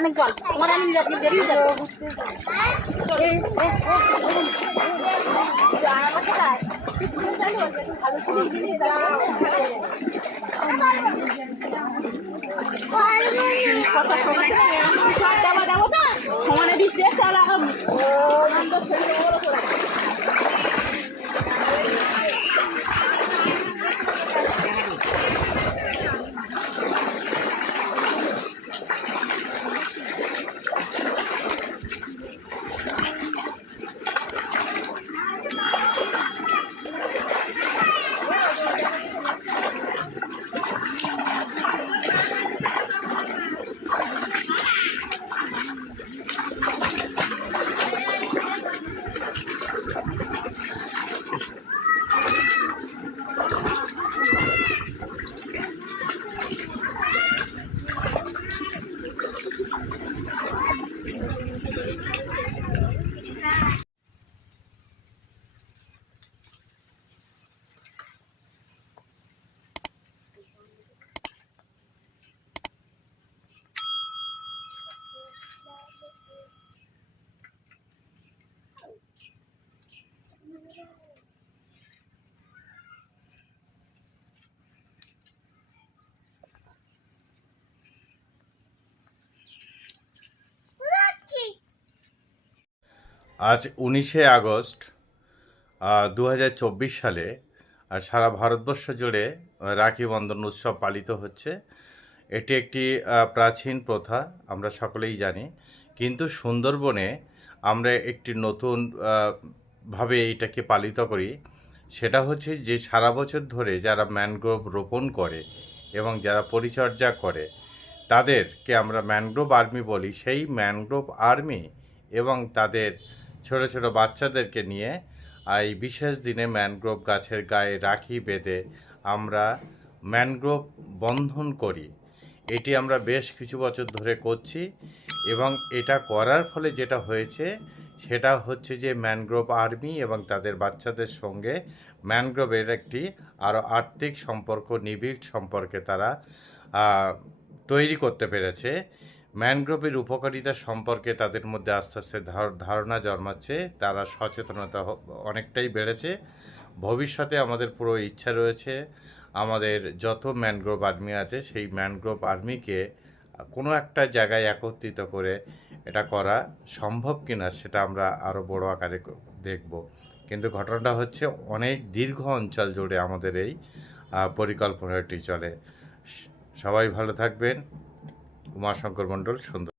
অনেক জল আমার সমানে বৃষ্টি আজ 19শে আগস্ট 2024 সালে সারা ভারতবর্ষ জুড়ে রাখি বন্ধন উৎসব পালিত হচ্ছে। এটি একটি প্রাচীন প্রথা, আমরা সকলেই জানি, কিন্তু সুন্দরবনে আমরা একটি নতুন ভাবে এইটাকে পালিত করি। সেটা হচ্ছে যে সারা বছর ধরে যারা ম্যানগ্রোভ রোপণ করে এবং যারা পরিচর্যা করে তাদেরকে আমরা ম্যানগ্রোভ আর্মি বলি। সেই ম্যানগ্রোভ আর্মি এবং তাদের ছোট ছোট বাচ্চাদেরকে নিয়ে এই বিশেষ দিনে ম্যানগ্রোভ গাছের গায়ে রাখি বেঁধে আমরা ম্যানগ্রোভ বন্ধন করি। এটি আমরা বেশ কিছু বছর ধরে করছি এবং এটা করার ফলে যেটা হয়েছে সেটা হচ্ছে যে ম্যানগ্রোভ আর্মি এবং তাদের বাচ্চাদের সঙ্গে ম্যানগ্রোভের একটি আরও আর্থিক সম্পর্ক, নিবিড় সম্পর্কে তারা তৈরি করতে পেরেছে। ম্যানগ্রোভের উপকারিতা সম্পর্কে তাদের মধ্যে আস্তে আস্তে ধারণা জন্মাচ্ছে, তারা সচেতনতা অনেকটাই বেড়েছে। ভবিষ্যতে আমাদের পুরো ইচ্ছা রয়েছে আমাদের যত ম্যানগ্রোভ আর্মি আছে সেই ম্যানগ্রোভ আর্মিকে কোনো একটা জায়গায় একত্রিত করে এটা করা সম্ভব কিনা সেটা আমরা আরও বড় আকারে দেখব। কিন্তু ঘটনাটা হচ্ছে অনেক দীর্ঘ অঞ্চল জুড়ে আমাদের এই পরিকল্পনাটি চলে। সবাই ভালো থাকবেন। উমাশঙ্কর মণ্ডল, সুন্দর।